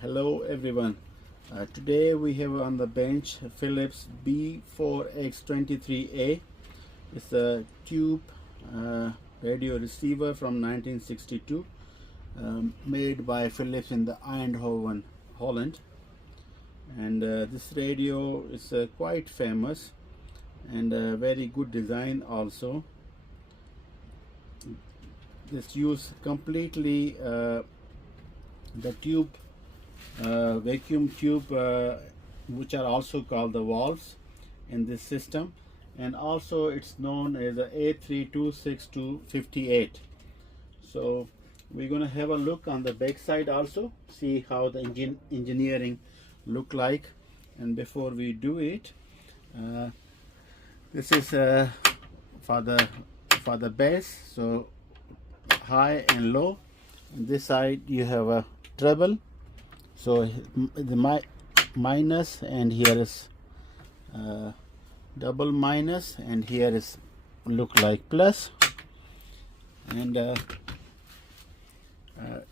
Hello everyone. Today we have on the bench Philips B4X23A. It's a tube radio receiver from 1962, made by Philips in the Eindhoven, Holland. And this radio is quite famous and very good design also. This use completely the tube vacuum tube, which are also called the valves in this system, and also it's known as a A326-58. So we're going to have a look on the back side also, see how the engineering look like. And before we do it, this is for the bass, so high and low. On this side you have a treble, so the minus, and here is double minus, and here is look like plus, and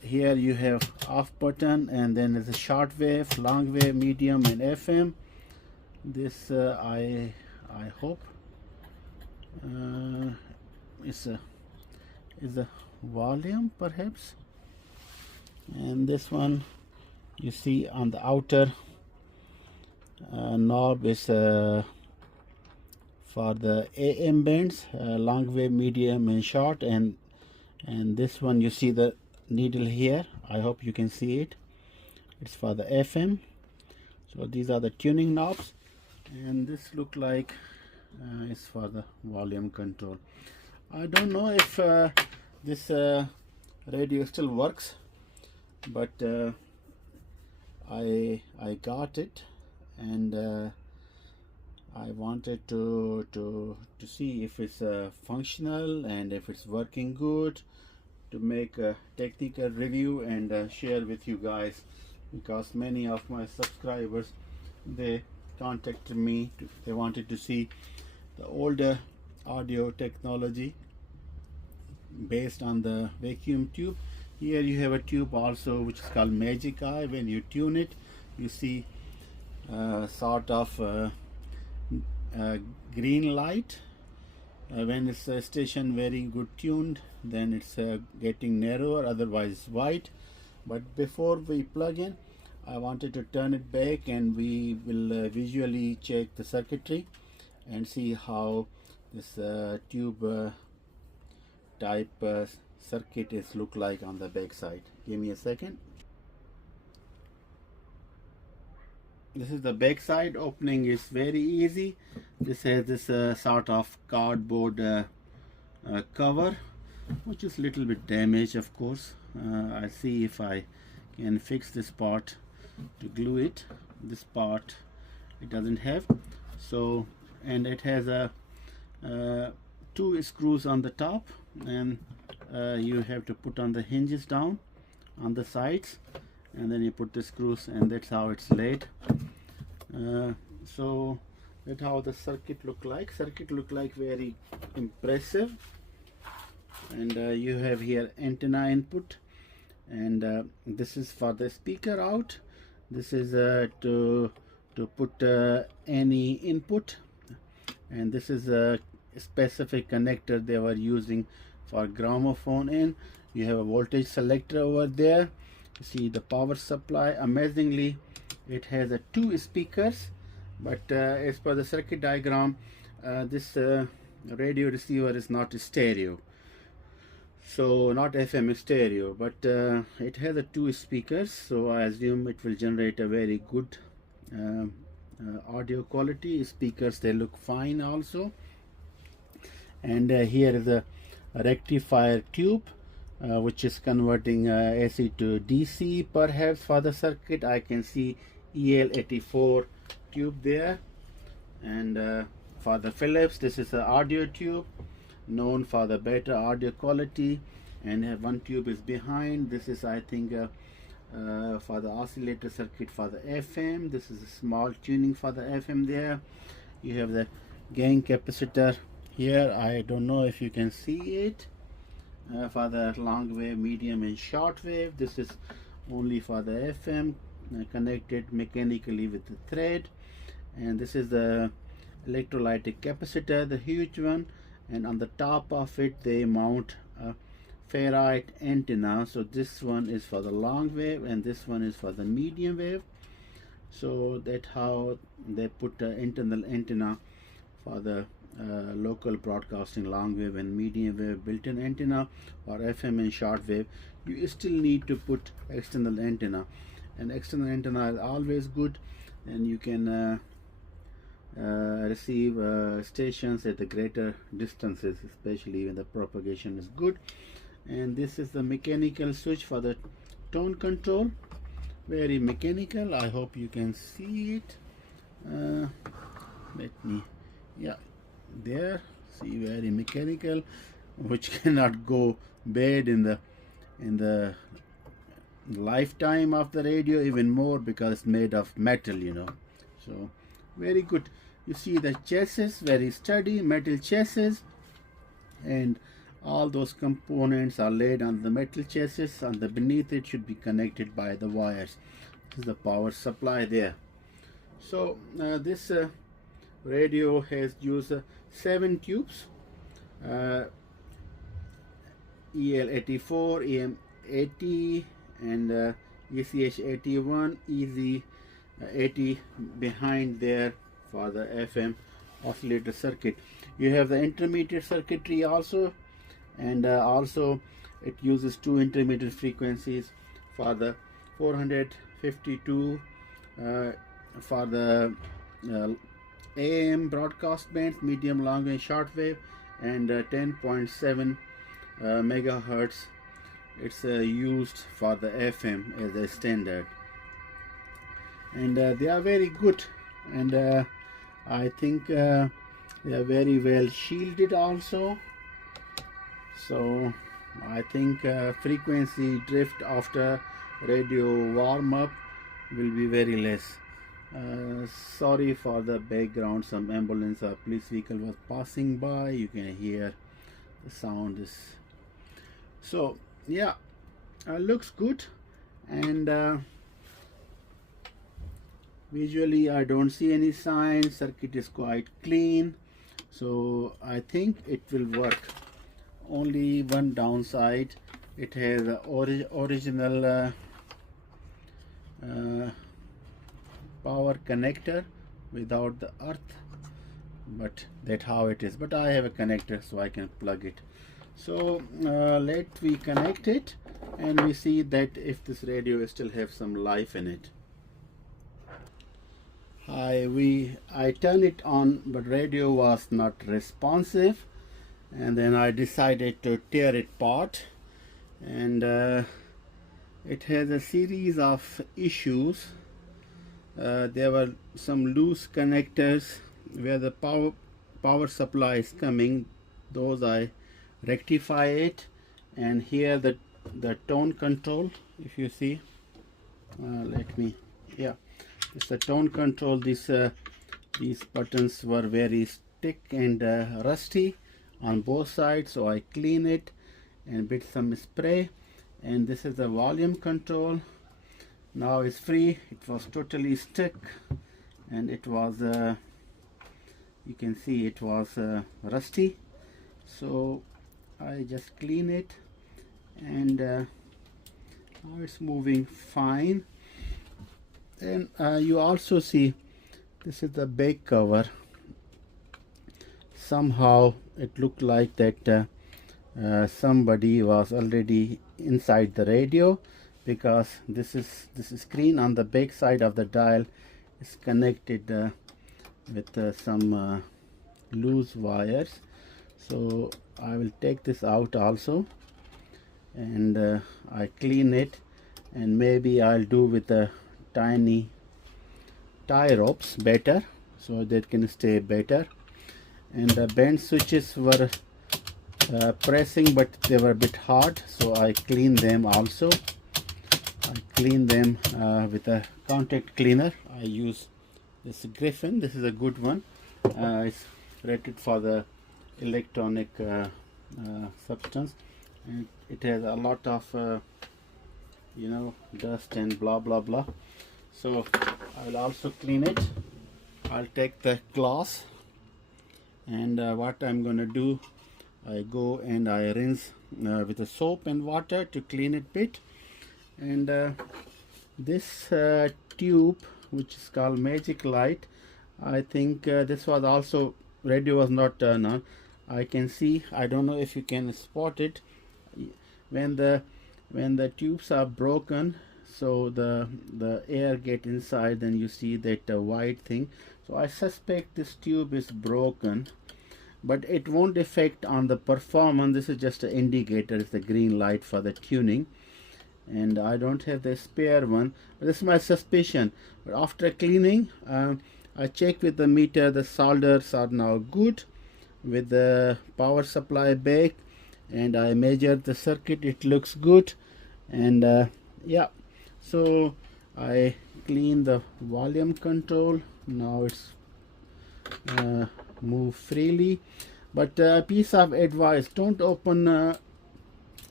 here you have off button, and then there's a short wave, long wave, medium, and FM. This I hope is a volume perhaps, and this one you see on the outer knob is for the AM bands, long wave, medium, and short, and this one you see the needle here. I hope you can see it. It's for the FM. So these are the tuning knobs, and this look like is for the volume control. I don't know if this radio still works, but I got it, and I wanted to see if it's functional and if it's working good, to make a technical review and share with you guys, because many of my subscribers, they contacted me they wanted to see the older audio technology based on the vacuum tube. Here you have a tube also which is called Magic Eye. When you tune it, you see sort of green light. When it's a station very good tuned, then it's getting narrower, otherwise white. But before we plug in, I wanted to turn it back, and we will visually check the circuitry and see how this tube type circuit is look like on the back side. Give me a second. This is the back side. Opening is very easy. This has this sort of cardboard cover, which is little bit damaged, of course. I'll see if I can fix this part to glue it. This part it doesn't have. So, and it has a 2 screws on the top, and you have to put on the hinges down on the sides, and then you put the screws, and that's how it's laid. So that's how the circuit look like. Very impressive. And you have here antenna input, and this is for the speaker out. This is to put any input, and this is a specific connector they were using for gramophone in. You have a voltage selector over there. You see the power supply. Amazingly, it has 2 speakers, but as per the circuit diagram, this radio receiver is not stereo, so not FM stereo, but it has 2 speakers, so I assume it will generate a very good audio quality. Speakers, they look fine also. And here is a rectifier tube, which is converting AC to DC perhaps for the circuit. I can see EL84 tube there. And for the Philips, this is an audio tube known for the better audio quality, and 1 tube is behind. This is, I think, for the oscillator circuit for the FM. This is a small tuning for the FM there. You have the gain capacitor here. I don't know if you can see it. For the long wave, medium, and short wave. This is only for the FM connected mechanically with the thread. And this is the electrolytic capacitor, the huge one, and on the top of it they mount a ferrite antenna. So this one is for the long wave and this one is for the medium wave. So that's how they put an internal antenna for the local broadcasting long wave and medium wave built-in antenna, or FM and short wave. You still need to put external antenna, and external antenna is always good, and you can receive stations at the greater distances, especially when the propagation is good. And this is the mechanical switch for the tone control, very mechanical. I hope you can see it. Let me, yeah, there, see, very mechanical, which cannot go bad in the lifetime of the radio, even more because it's made of metal, you know. So very good. You see the chassis, very sturdy metal chassis, and all those components are laid on the metal chassis, and the beneath it should be connected by the wires. This is the power supply there. So this radio has used 7 tubes, EL84, EM80, and ECH81, EZ80 behind there for the FM oscillator circuit. You have the intermediate circuitry also, and also it uses 2 intermediate frequencies for the 452 for the AM broadcast bands, medium, long and short wave, and 10.7 megahertz. It's used for the FM as a standard, and they are very good, and I think they are very well shielded also. So I think frequency drift after radio warm up will be very less. Sorry for the background, some ambulance or police vehicle was passing by. You can hear the sound is. So yeah, looks good, and visually I don't see any signs. Circuit is quite clean, so I think it will work. Only one downside, it has a original power connector without the earth, but that's how it is. But I have a connector, so I can plug it. So let we connect it, and we see that if this radio still have some life in it. I turned it on, but radio was not responsive, and then I decided to tear it apart, and it has a series of issues. There were some loose connectors where the power supply is coming. Those I rectify it, and here the tone control, if you see, let me, yeah, it's the tone control. These buttons were very thick and rusty on both sides, so I clean it and bit some spray. And this is the volume control. Now it's free. It was totally stuck, and it was you can see it was rusty, so I just clean it, and now it's moving fine. And you also see this is the back cover. Somehow it looked like that somebody was already inside the radio, because this screen on the back side of the dial is connected with some loose wires. So I will take this out also, and I clean it, and maybe I'll do with the tiny tie ropes better, so that can stay better. And the band switches were pressing, but they were a bit hard, so I clean them also. I clean them with a contact cleaner. I use this Griffin. This is a good one. It's rated for the electronic substance, and it has a lot of you know, dust and blah blah blah. So I'll also clean it. I'll take the glass, and what I'm gonna do, I go and I rinse with the soap and water to clean it bit. And this tube, which is called Magic Light, I think this was also, radio was not turned on. I can see, I don't know if you can spot it, when the tubes are broken, so the air get inside, then you see that white thing. So I suspect this tube is broken, but it won't affect on the performance. This is just an indicator. It's the green light for the tuning, and I don't have the spare one, but this is my suspicion. But after cleaning, I check with the meter. The solders are now good with the power supply back, and I measured the circuit. It looks good. And yeah, so I clean the volume control. Now it's move freely. But a piece of advice: don't open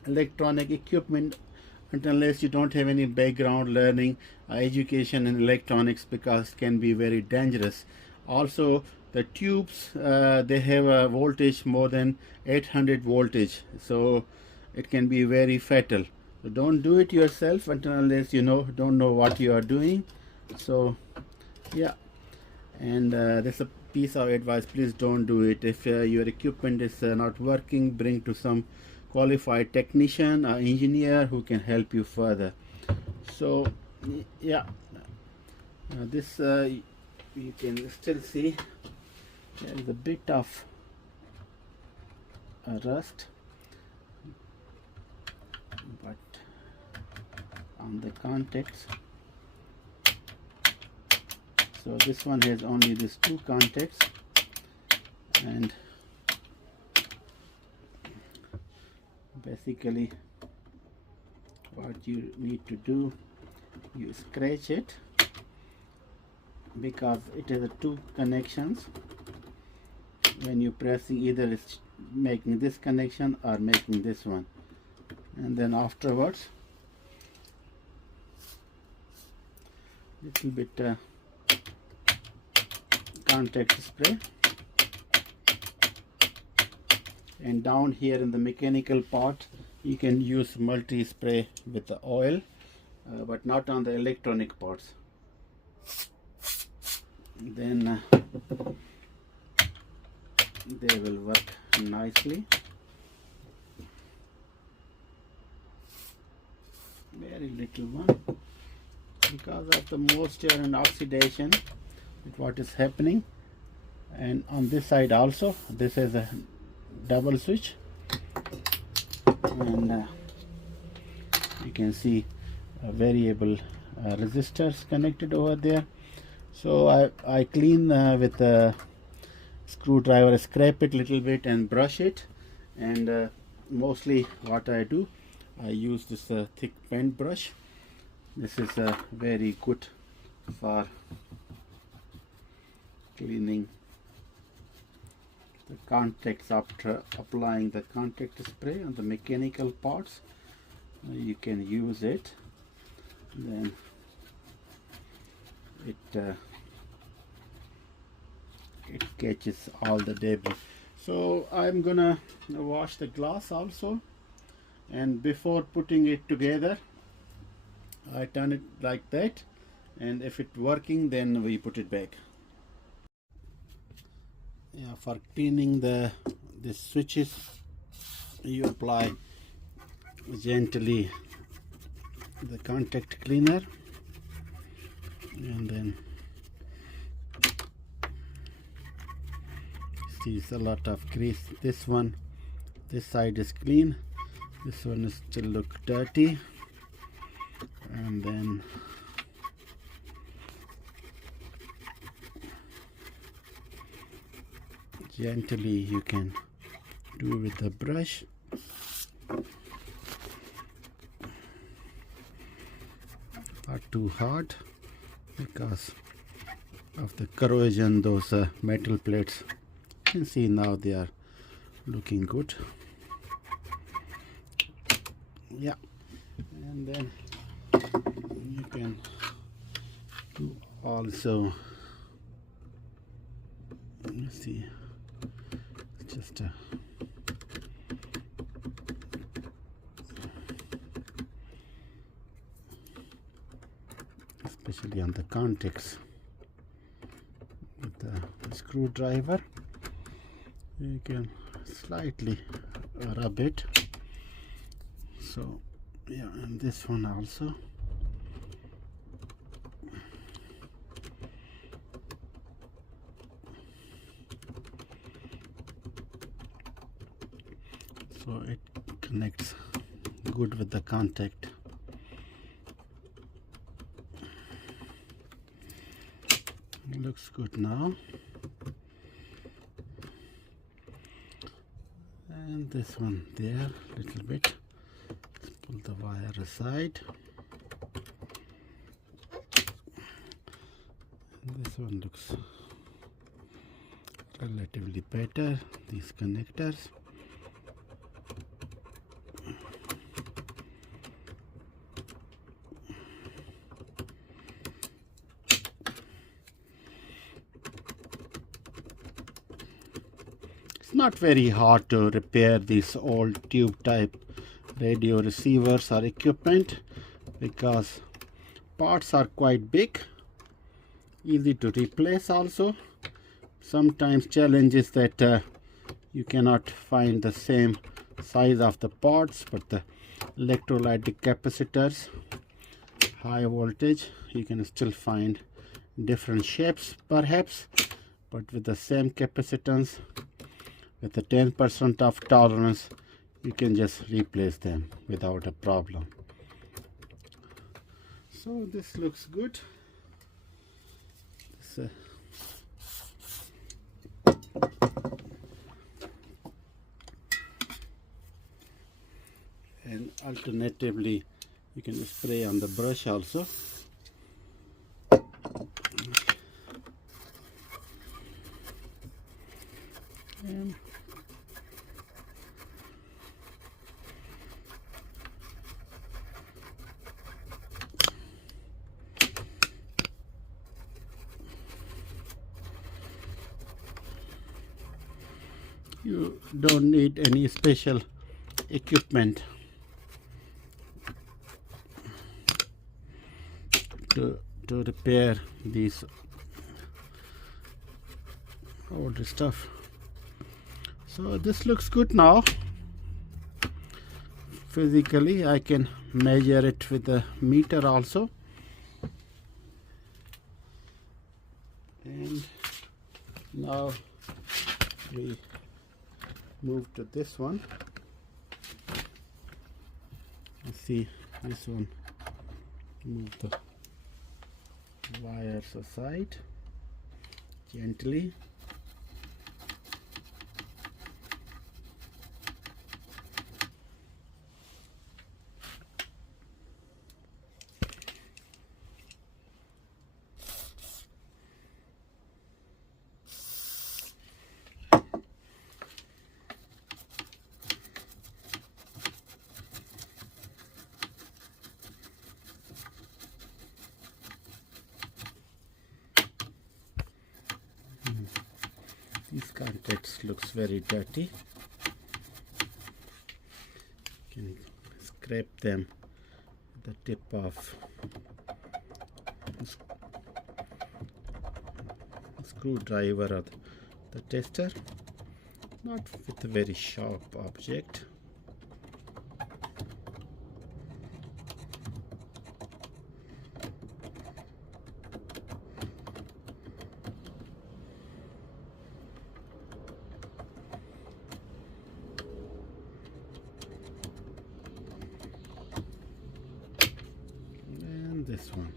electronic equipment unless you don't have any background learning education in electronics, because it can be very dangerous. Also, the tubes, they have a voltage more than 800 voltage, so it can be very fatal. So don't do it yourself unless you don't know what you are doing. So yeah, and there's a piece of advice: please don't do it. If your equipment is not working, bring to some qualified technician or engineer who can help you further. So yeah, this you can still see there is a bit of rust, but on the contacts. So this one has only these two contacts, and basically what you need to do, you scratch it, because it has two connections. When you pressing, either it's making this connection or making this one, and then afterwards little bit contact spray, and down here in the mechanical part you can use multi spray with the oil, but not on the electronic parts. Then they will work nicely. Very little one, because of the moisture and oxidation, what is happening. And on this side also, this is a double switch, and you can see variable resistors connected over there. So I clean with a screwdriver, scrape it little bit and brush it. And mostly what I do, I use this thick paint brush. This is very good for cleaning the contacts after applying the contact spray on the mechanical parts. You can use it, then it catches all the debris. So I'm gonna wash the glass also, and before putting it together I turn it like that, and if it's working then we put it back. Yeah, for cleaning the switches, you apply gently the contact cleaner, and then see a lot of grease. This side is clean, this one is still look dirty, and then gently you can do with the brush. Not too hard, because of the corrosion, those metal plates. You can see now they are looking good. Yeah, and then you can Also, let's see, just especially on the contacts with the screwdriver, you can slightly rub it. So yeah, and this one also. So it connects good with the contact. Looks good now. And this one there, little bit. Let's pull the wire aside. And this one looks relatively better, these connectors. It's not very hard to repair these old tube type radio receivers or equipment because parts are quite big, easy to replace also. Sometimes challenge is that you cannot find the same size of the parts, but the electrolytic capacitors, high voltage, you can still find different shapes perhaps, but with the same capacitance, with the 10% of tolerance, you can just replace them without a problem. So this looks good. This, and alternatively, you can spray on the brush also. And you don't need any special equipment to repair these old stuff. So this looks good now. Physically I can measure it with a meter also. And now we move to this one. Let's see, this one, move the wires aside gently. These contacts looks very dirty. You can scrape them with the tip of screwdriver or the tester, not with a very sharp object. This one.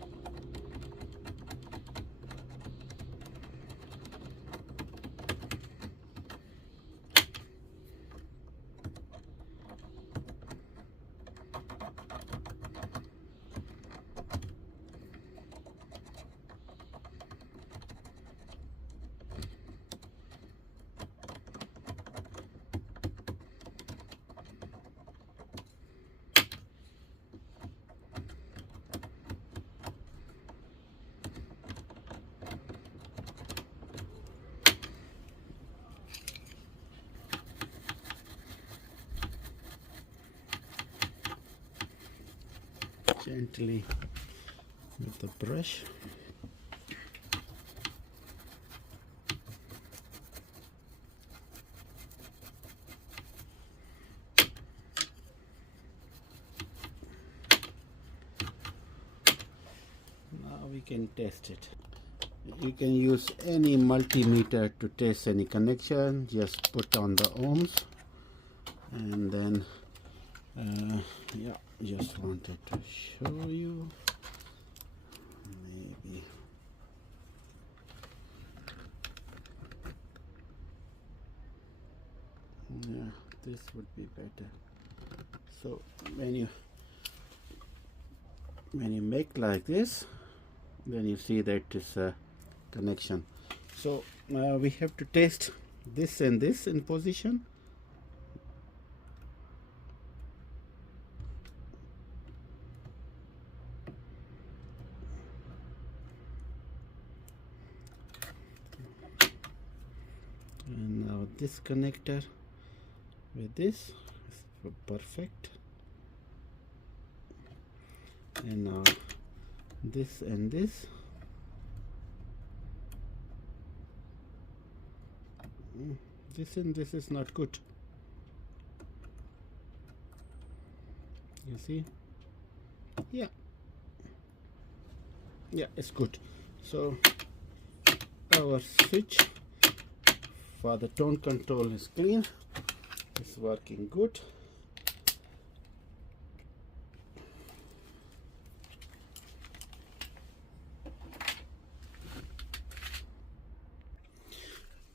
gently with the brush. Now we can test it. You can use any multimeter to test any connection. Just put on the ohms, and then yeah, just wanted to show you. Maybe yeah, this would be better. So when you make like this, then you see that it's a connection. So we have to test this and this in position. And now this connector with this is perfect. And now this and this. This and this is not good. You see? Yeah, it's good. So our switch for the tone control is clean. It's working good.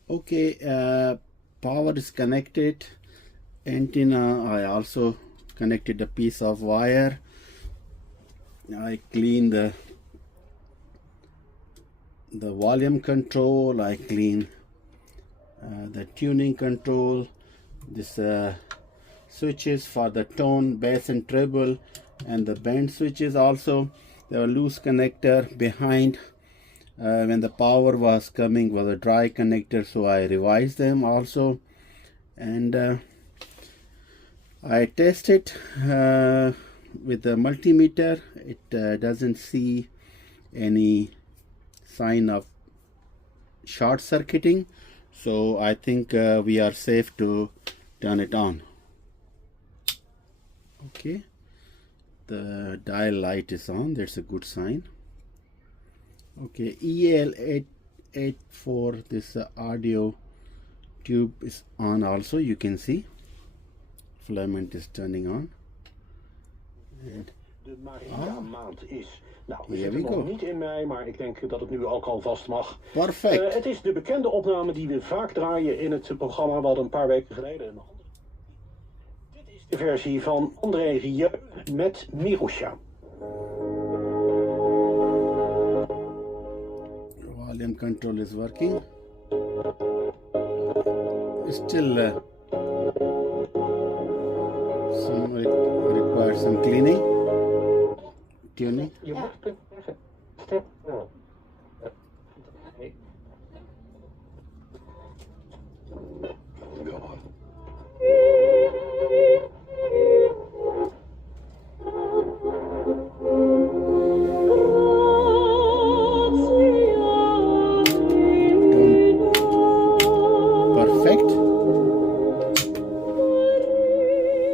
Okay, power is connected. Antenna, I also connected a piece of wire. I clean the volume control. I clean the tuning control. This switches for the tone, bass and treble, and the band switches also. There were loose connector behind. When the power was coming was a dry connector, so I revised them also. And I tested with the multimeter. It doesn't see any sign of short circuiting, so I think we are safe to turn it on. Okay, the dial light is on. That's a good sign. Okay, EL884, this audio tube is on also. You can see filament is turning on. And Nou, we zitten nog niet in mei, maar ik denk dat het nu ook al vast mag. Perfect. Het is de bekende opname die we vaak draaien in het programma. We hadden een paar weken geleden een andere. Dit is de versie van André Rieu met Mirosha. Volume control is working. Still requires some cleaning, tuning. Perfect.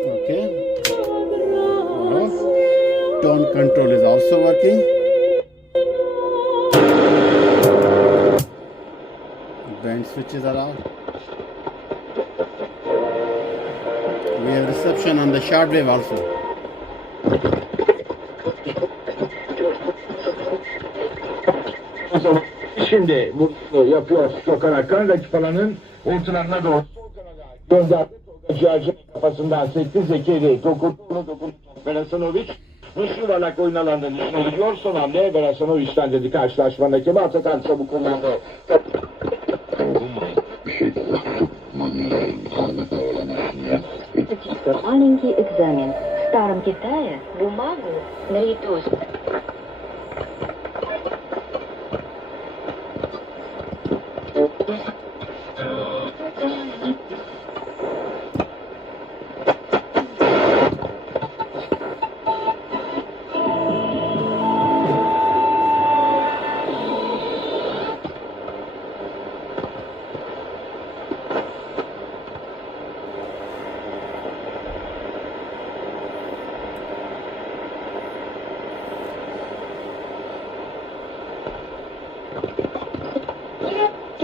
Okay. Tone control is also working. Band switches are out. We have reception on the shortwave also. Şimdi bunu yapıyor. Sokarak Kanadaki falanın ortalarına doğru sol kanada gönderdi. Tolga kafasından sekti. Zekeri dokundu. Velasanovic Ruslu yuvarlak oyun alanında düşünülüyor. Son hamle Velasanoviç'ten dedi karşılaşmanın hakemi Atakan çabuk kullandı. Маленький экзамен. В Старом Китае бумагу наряду с...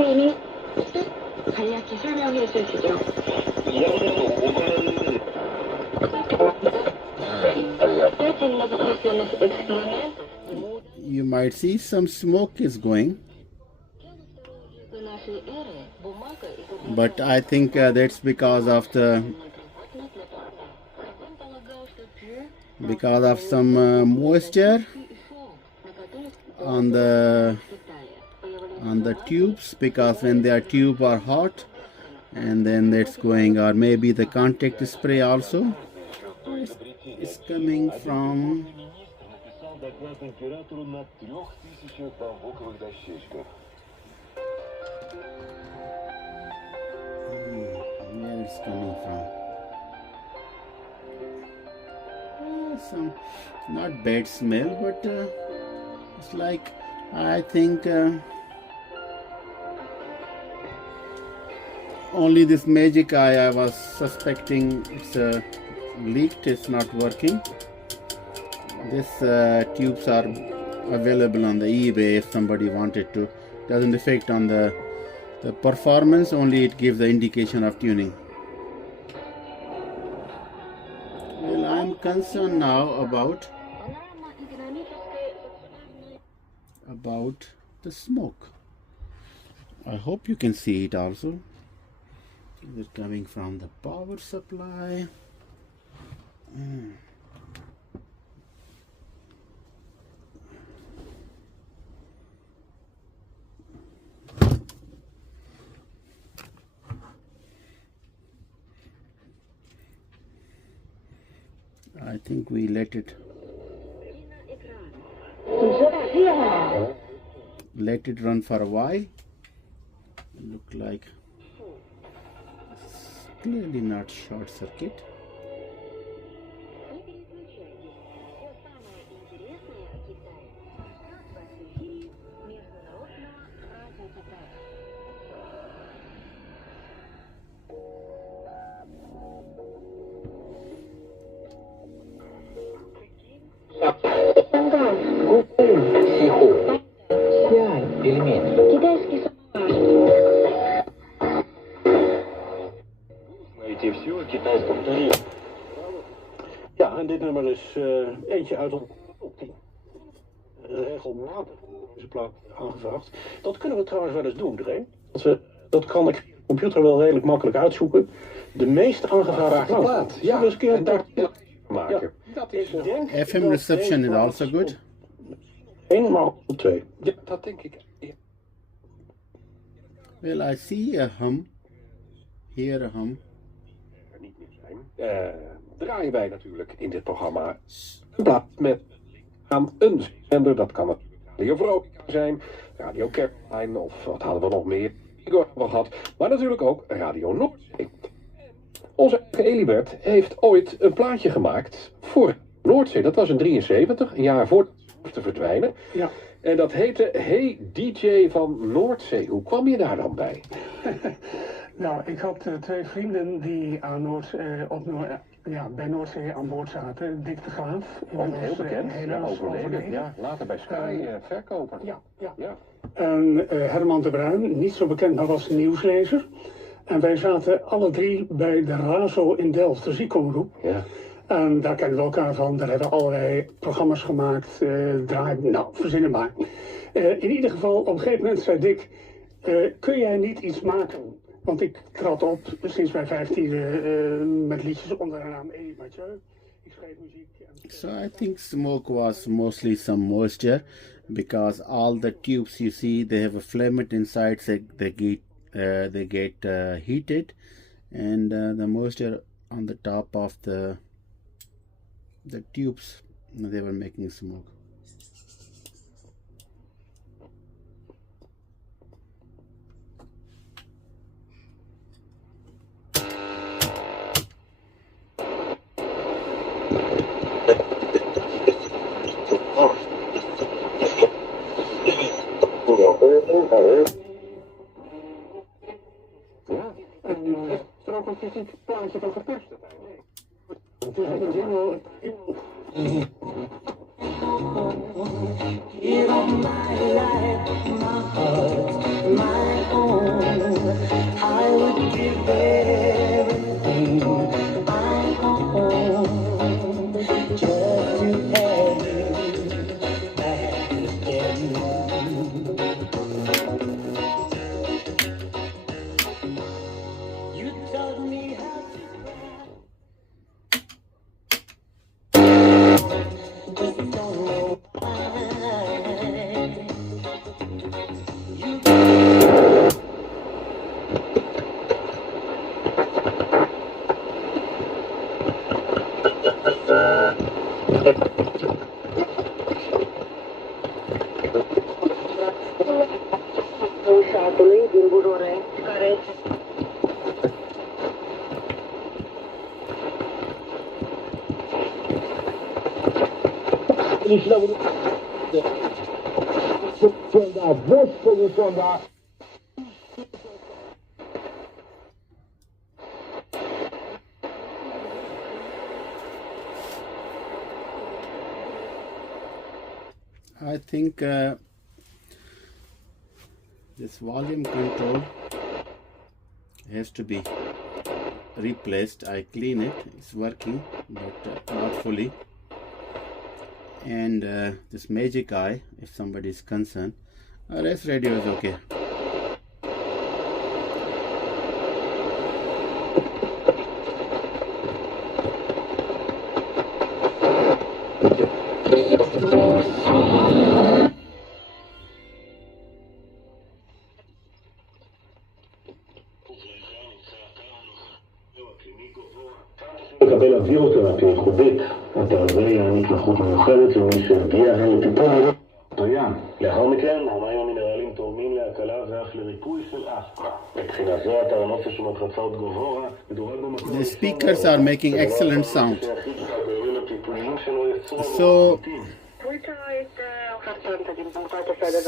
이미 간략히 설명해 주시죠. You might see some smoke is going, but I think that's because of some moisture on the tubes, because when their tube are hot, and then that's going, or maybe the contact spray also is coming from. Where it's coming from? Some not bad smell, but it's like, I think only this magic eye I was suspecting it's leaked, it's not working. These tubes are available on the eBay if somebody wanted to. Doesn't affect on the performance, only it gives the indication of tuning. Well, I'm concerned now about the smoke. I hope you can see it also. Is it coming from the power supply? I think we let it run for a while. Look like it's clearly not short circuit. Ja, en dit nummer is eentje uit een top 10. Regelmatig deze plaat aangevraagd. Dat kunnen we trouwens wel eens doen, Dre. Dat kan ik op de computer wel redelijk makkelijk uitzoeken. De meest aangevraagde plaat. Ja, dus een keer daar maken. Ja, dat is FM reception is also good. 1 maar 2. Ja, dat denk ik. Ja. Well, I see a hum. Hear a hum. Er niet meer zijn. Draaien wij natuurlijk in dit programma een plaat met aan een zender. Dat kan natuurlijk Radio Veronica zijn, Radio Caroline of wat hadden we nog meer? Igor hebben we gehad, maar natuurlijk ook Radio Noordzee. Onze eigen Elibert heeft ooit een plaatje gemaakt voor Noordzee. Dat was in 73, een jaar voor te verdwijnen. Ja. En dat heette Hey DJ van Noordzee. Hoe kwam je daar dan bij? Nou, ik had 2 vrienden die aan bij Noordzee aan boord zaten. Dick de Graaf. Heel bekend, Helaas overleden. Ja, later bij Sky verkoper. Ja. En Herman de Bruin, niet zo bekend, maar was nieuwslezer. En wij zaten alle 3 bij de RAZO in Delft, de ziekenomroep. Ja. En daar kennen we elkaar van. Daar hebben we allerlei programma's gemaakt. Verzinnen maar. In ieder geval, op een gegeven moment zei Dick, kun jij niet iets maken? Want ik trad op sinds mijn 15e met liedjes onder de naam Eddie Mathieu. Ik schreef muziek. So I think smoke was mostly some moisture, because all the tubes you see, they have a filament inside, so they get heated, and the moisture on the top of the tubes, they were making smoke. Ja, en is er ook een fysiek plaatje van geperst uiteindelijk? Het is een jingle. Here on my life, my heart, my own. I think this volume control has to be replaced. I clean it, it's working, but not fully. And this magic eye, if somebody is concerned, rest radio is okay. לקבל אווירותרפיה ייחודית. התרזה יעניק לחות מיוחדת למי שהגיע הן לטיפול בים. לאחר מכן, המים המינרלים תורמים להקלה ואף לריפוי של אסתמה. מבחינה זו, אתר הנופש ומטרצות גבורה מדורג במקום... The speakers are making excellent sound. So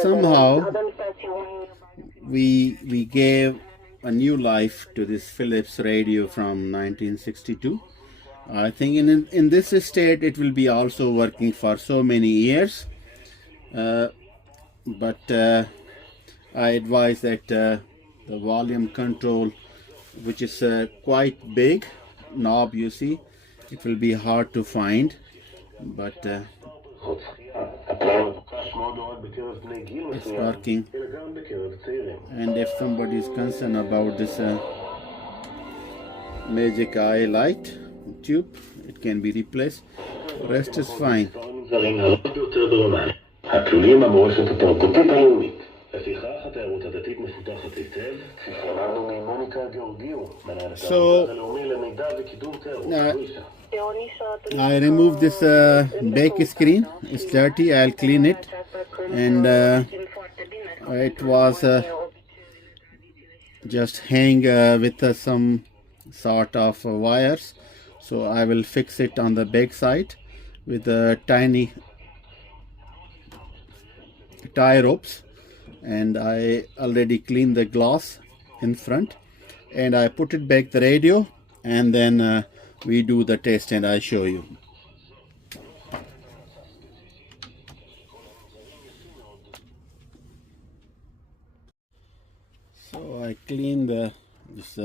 somehow we gave a new life to this Philips radio from 1962. I think in this state it will be also working for so many years, but I advise that the volume control, which is quite big knob, you see, it will be hard to find, but it's working. And if somebody is concerned about this magic eye light tube, it can be replaced. Rest is fine. הכלולים המורשת התרבותית הלאומית. לפיכך התיירות הדתית מפותחת היטב, כפי שלמדנו ממוניקה גאורגיו, מנהלת המרכז הלאומי למידע וקידום תיירות. I removed this back screen. It's dirty. I'll clean it. And it was just hang with some sort of wires. So I will fix it on the back side with tiny tie ropes. And I already cleaned the glass in front. And I put it back the radio. And then we do the test and I show you. So I clean this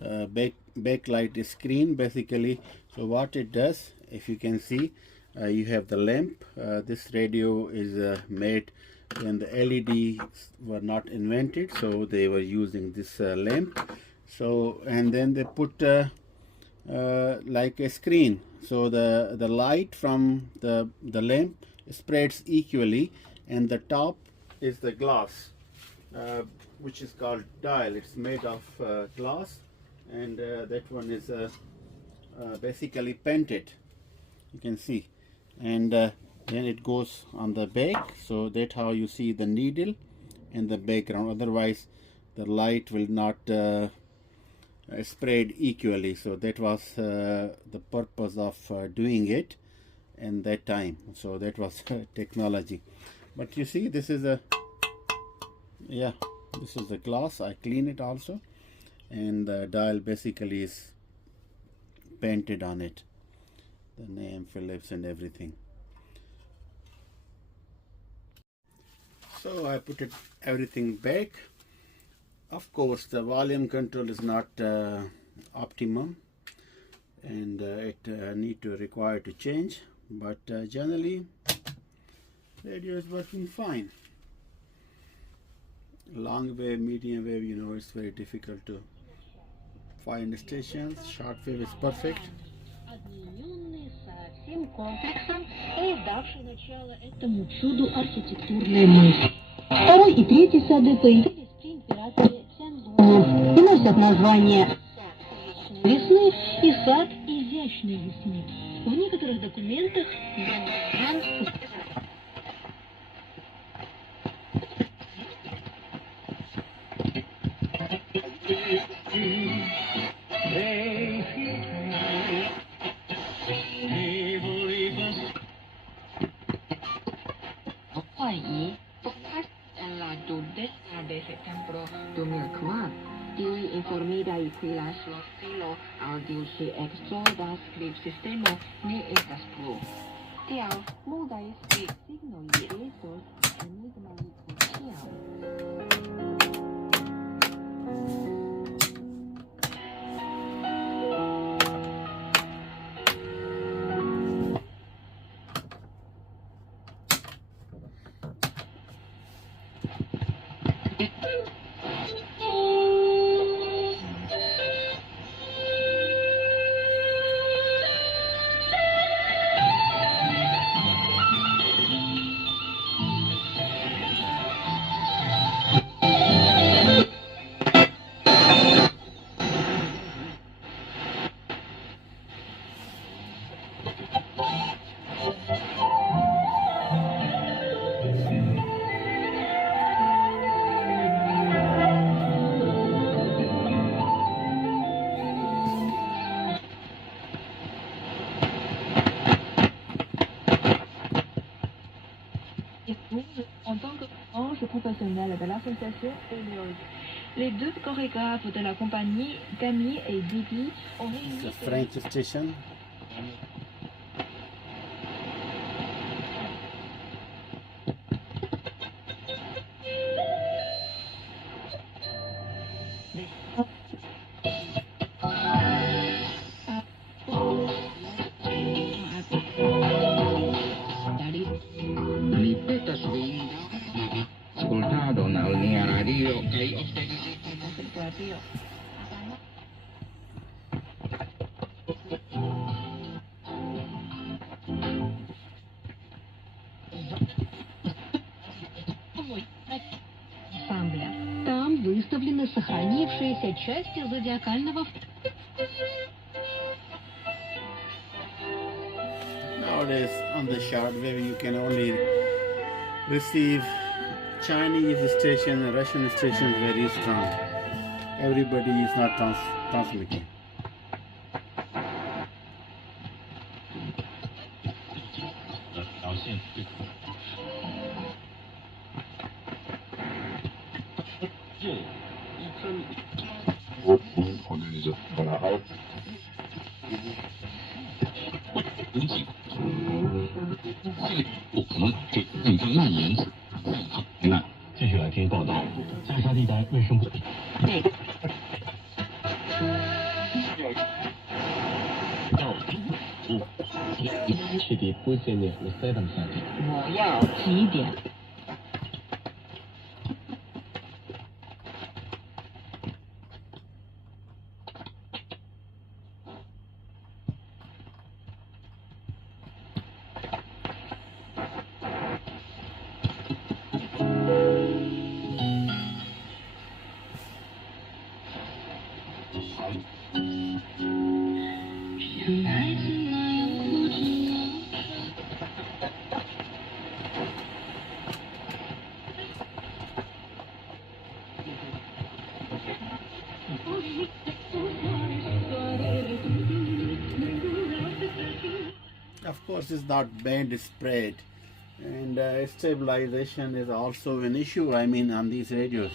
backlight screen basically. So what it does, if you can see, you have the lamp. This radio is made when the LEDs were not invented, so they were using this lamp. So and then they put like a screen, so the light from the lamp spreads equally, and the top is the glass, which is called dial. It's made of glass, and that one is basically painted, you can see, and then it goes on the back, so that's how you see the needle and the background. Otherwise the light will not spread equally. So that was the purpose of doing it in that time. So that was technology. But you see, this is a this is the glass. I clean it also, and the dial basically is painted on it, the name Philips and everything. So I put it everything back. Of course, the volume control is not optimum, and it need to require to change. But generally, radio is working fine. Long wave, medium wave, you know, it's very difficult to find stations. Short wave is perfect. Объединенный со всем комплексом и давший начало этому чуду архитектурной мысли. Второй и третий сады появились при императоре Цянлуне и носят название «Сад вечной весны» и «Сад изящной весны». В некоторых документах Hawaii, en la 20 de septembro 2004, tiuj informidaj pri la ŝlosilo al tiu ĉi ekzoda skribsistemo ne estas plu. Tial multaj skribsignoj restos enigmaj por ĉiam. En tant que branche professionnelle de l'association Helios, les deux chorégraphes de la compagnie, Camille et Didi, ont réuni... The French station. Ripeta swing, ascoltato nella mia radio e Radio. Ансамбля. Там выставлены сохранившиеся части зодиакального... Nowadays on the shortwave you can only receive Chinese station and Russian stations very strong. Everybody is not transmitting. Of course, it's not band spread, and stabilization is also an issue. I mean, on these radios,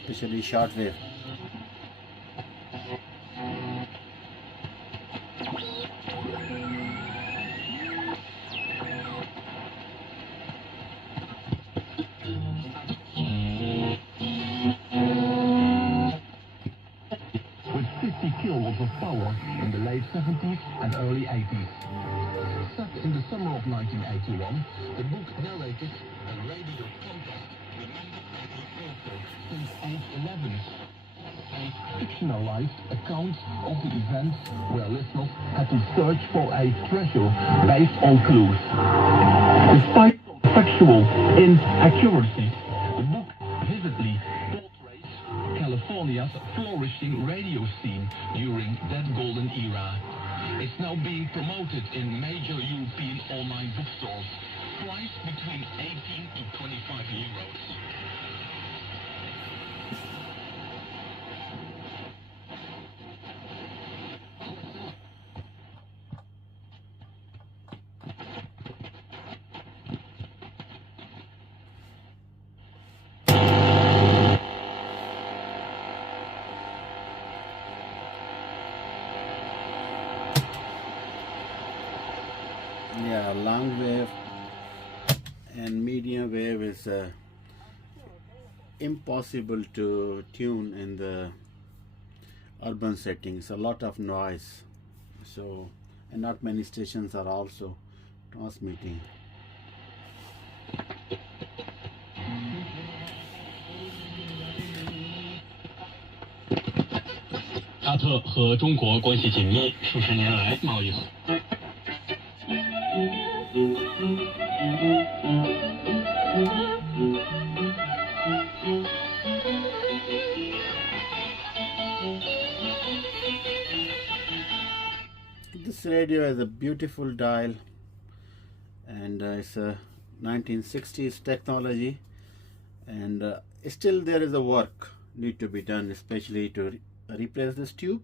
especially shortwave. With 50 kilowatts of power in the late 70s and early 80s. Set in the summer of 1981, the book narrated a radio contest since age 11. A fictionalized account of the events where listeners had to search for a treasure based on clues. Despite some factual inaccuracies, the book vividly portrays California's flourishing radio scene during that golden era. It's now being promoted in major European online bookstores, priced between 18 to 25 euros. sine wave is impossible to tune in the urban settings. A lot of noise, so, and not many stations are also transmitting. 沙特和中国关系紧密，数十年来贸易。This radio has a beautiful dial, and it's a 1960s technology, and still there is a work need to be done, especially to replace this tube,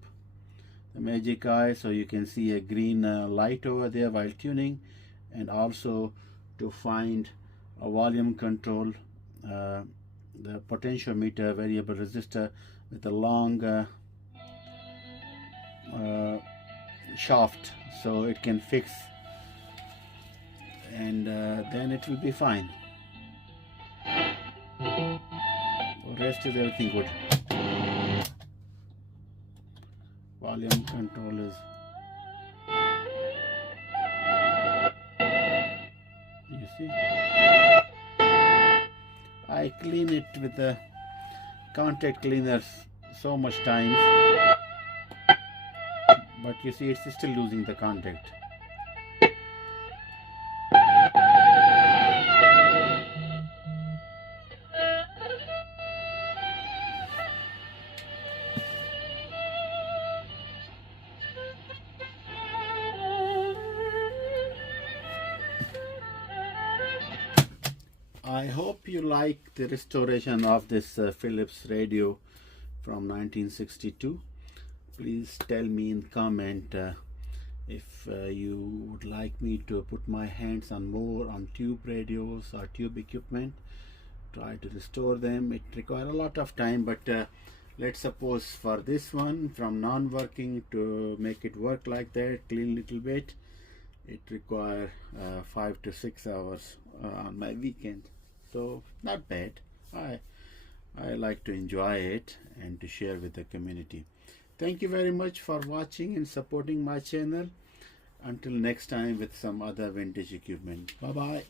the magic eye, so you can see a green light over there while tuning, and also to find a volume control, the potentiometer variable resistor with a long shaft, so it can fix, and then it will be fine. The rest is everything good. Volume control is, you see, I clean it with the contact cleaners so much times, but you see it's still losing the contact. I hope you like the restoration of this Philips radio from 1962. Please tell me in comment if you would like me to put my hands on more on tube radios or tube equipment, try to restore them. It requires a lot of time, but let's suppose for this one, from non-working to make it work like that, clean little bit, it requires 5 to 6 hours on my weekend. So not bad. I like to enjoy it and to share with the community. Thank you very much for watching and supporting my channel. Until next time with some other vintage equipment. Bye bye.